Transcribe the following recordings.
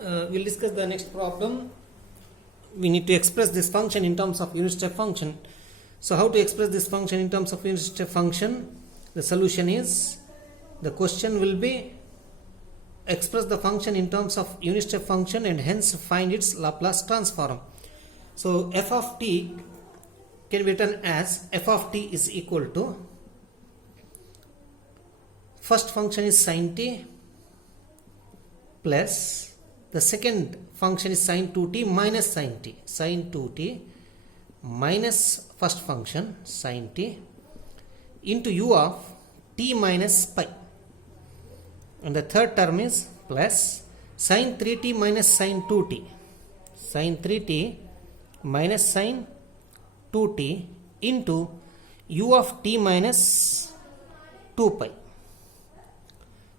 We'll discuss the next problem. We need to express this function in terms of unit step function. So how to express this function in terms of unit step function? The solution is, the question will be express the function in terms of unit step function and hence find its Laplace transform. So f of t can be written as f of t is equal to, first function is sin t plus the second function is sin 2t minus sin t. Sin 2t minus first function sin t into u of t minus pi. And the third term is plus sin 3t minus sin 2t. Sin 3t minus sin 2t into u of t minus 2 pi.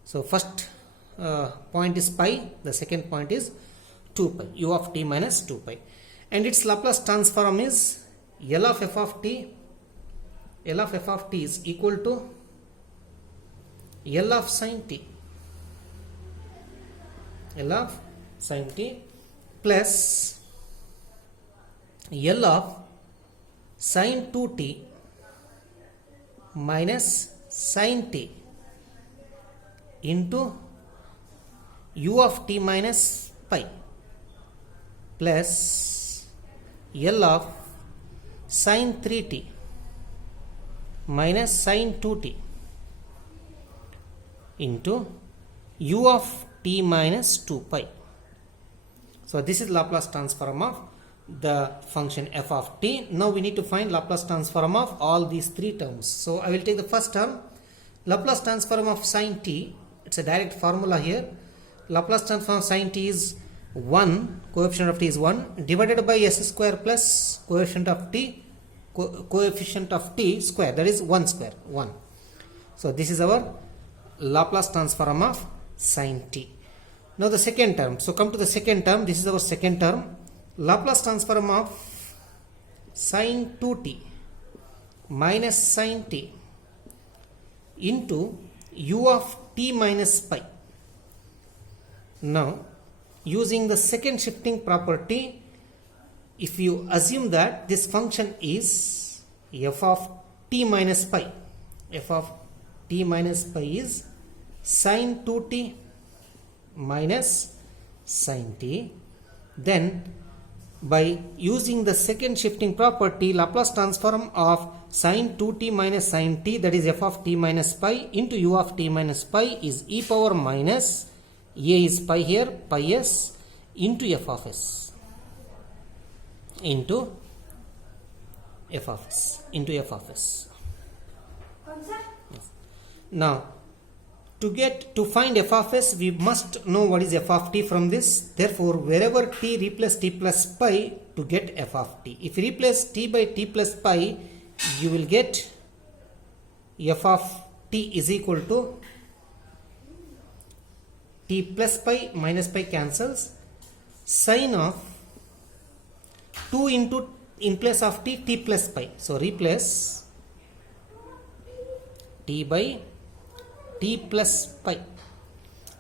So first point is pi, the second point is 2 pi, u of t minus 2 pi. And its Laplace transform is L of f of t. L of f of t is equal to L of sin t. L of sin t plus L of sin 2t minus sin t into u of t minus pi plus L of sin 3t minus sin 2t into u of t minus 2 pi. So this is Laplace transform of the function f of t. Now we need to find Laplace transform of all these three terms. So I will take the first term, Laplace transform of sin t. It's a direct formula here. Laplace transform of sin t is 1, coefficient of t is 1, divided by s square plus coefficient of t square, that is 1 square, 1. So this is our Laplace transform of sin t. Now the second term. So come to the second term. This is our second term. Laplace transform of sin 2t minus sin t into u of t minus pi. Now using the second shifting property, if you assume that this function is f of t minus pi, f of t minus pi is sin 2t minus sin t, then by using the second shifting property, Laplace transform of sin 2t minus sin t, that is f of t minus pi into u of t minus pi, is e power minus a is pi here, pi s into f of s, into f of s, into f of s. Yes. Now to find f of s, we must know what is f of t from this. Therefore wherever t, replace t plus pi to get f of t. If you replace t by t plus pi, you will get f of t is equal to t plus pi minus pi cancels, sin of 2 into, in place of t, t plus pi. So replace t by t plus pi.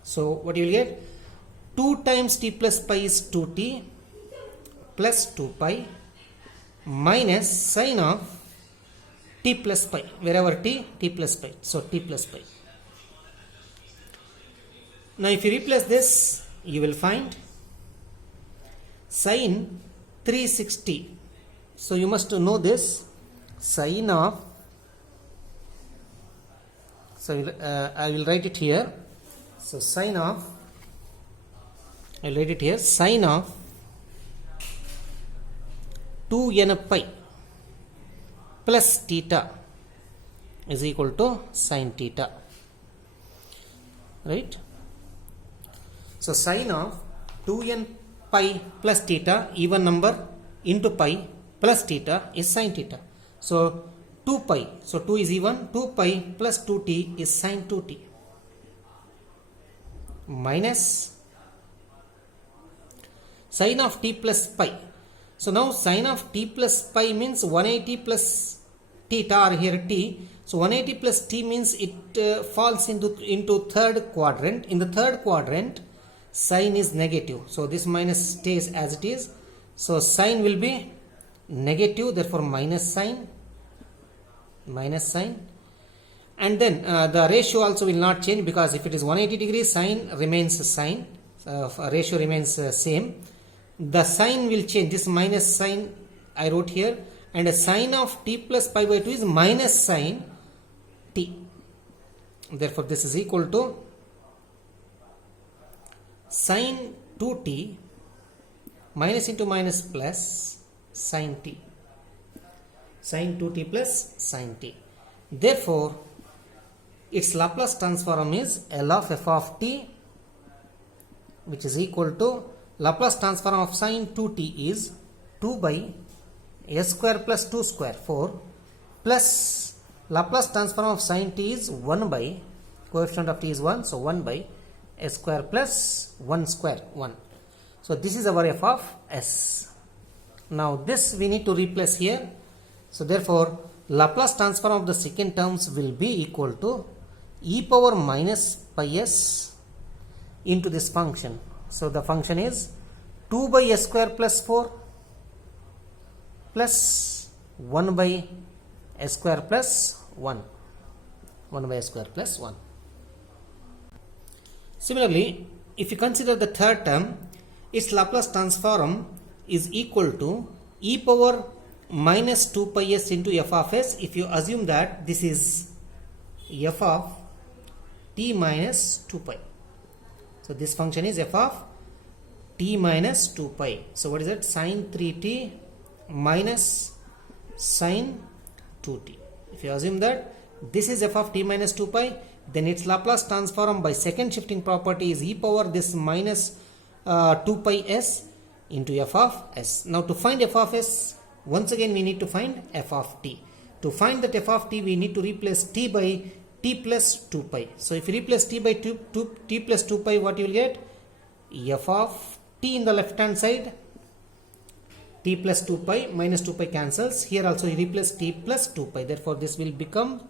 So what you will get? 2 times t plus pi is 2t plus 2 pi minus sin of t plus pi, wherever t, t plus pi. So t plus pi. Now if you replace this, you will find sin 360. So you must know this, sin of, so I will write it here. So sin of, I will write it here, sin of 2n pi plus theta is equal to sin theta, right? So sin of 2n pi plus theta, even number, into pi plus theta is sin theta. So 2 pi, so 2 is even, 2 pi plus 2t is sin 2t minus sin of t plus pi. So now sin of t plus pi means 180 plus theta, or here t. So 180 plus t means it falls into third quadrant. In the third quadrant, sign is negative, so this minus stays as it is, so sign will be negative, therefore minus sign, and then the ratio also will not change, because if it is 180 degrees, sign remains sign, ratio remains same. The sign will change, this minus sign I wrote here, and a sine of t plus pi by 2 is minus sine t, therefore this is equal to sine 2t minus into minus plus sine t, sine 2t plus sine t. Therefore its Laplace transform is L of f of t, which is equal to Laplace transform of sine 2t is 2 by a square plus 2 square 4 plus Laplace transform of sine t is 1 by, coefficient of t is 1, so 1 by a square plus 1 square 1. So this is our f of s. Now this we need to replace here. So therefore Laplace transform of the second terms will be equal to e power minus pi s into this function. So the function is 2 by a square plus 4 plus 1 by a square plus 1. 1 by a square plus 1. Similarly, if you consider the third term, its Laplace transform is equal to e power minus 2 pi s into f of s, if you assume that this is f of t minus 2 pi. So this function is f of t minus 2 pi. So what is it? Sine 3t minus sine 2t. If you assume that this is f of t minus 2 pi, then its Laplace transform by second shifting property is e power this minus 2 pi s into f of s. Now to find f of s, once again we need to find f of t. To find that f of t, we need to replace t by t plus 2 pi. So if you replace t by t plus 2 pi, what you will get? F of t in the left hand side, t plus 2 pi minus 2 pi cancels. Here also you replace t plus 2 pi. Therefore this will become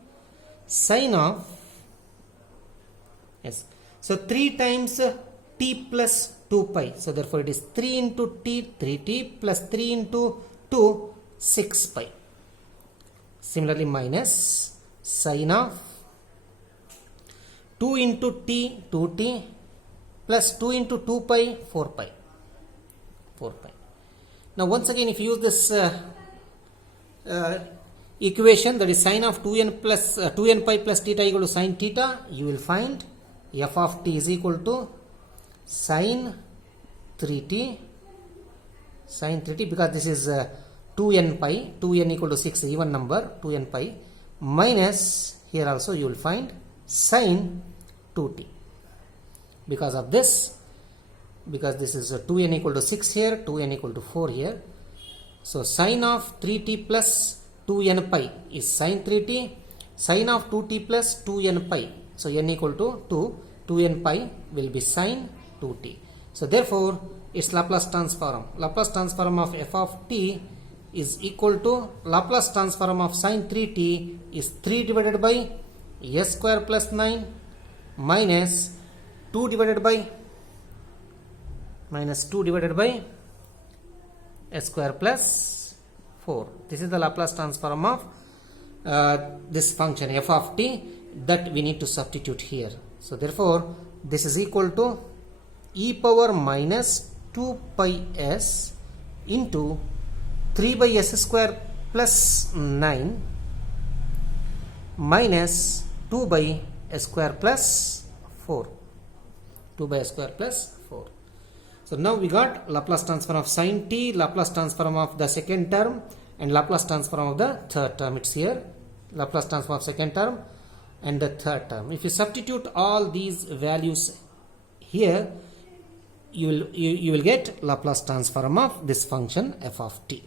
sine of, yes, so 3 times t plus 2 pi. So therefore it is 3 into t, 3t plus 3 into 2, 6 pi. Similarly minus sine of 2 into t, 2t plus 2 into 2 pi, 4 pi. 4 pi. Now once again if you use this equation, that is sine of 2n plus 2n pi plus theta equal to sine theta, you will find f of t is equal to sine 3t, because this is 2n pi, 2n equal to 6, even number, 2n pi, minus, here also you will find sine 2t. Because of this, because this is 2n equal to 6 here, 2n equal to 4 here, so sine of 3t plus 2n pi is sine 3t, sine of 2t plus 2n pi, so n equal to 2, 2n pi will be sine 2t. So therefore its Laplace transform of f of t is equal to Laplace transform of sine 3t is 3 divided by s square plus 9 minus 2 divided by s square plus 4. This is the Laplace transform of this function f of t that we need to substitute here. So therefore this is equal to e power minus 2 pi s into 3 by s square plus 9 minus 2 by s square plus 4. 2 by s square plus 4. So now we got Laplace transform of sine t, Laplace transform of the second term, and Laplace transform of the third term. It's here, Laplace transform of second term and the third term. If you substitute all these values here, you will get Laplace transform of this function f of t.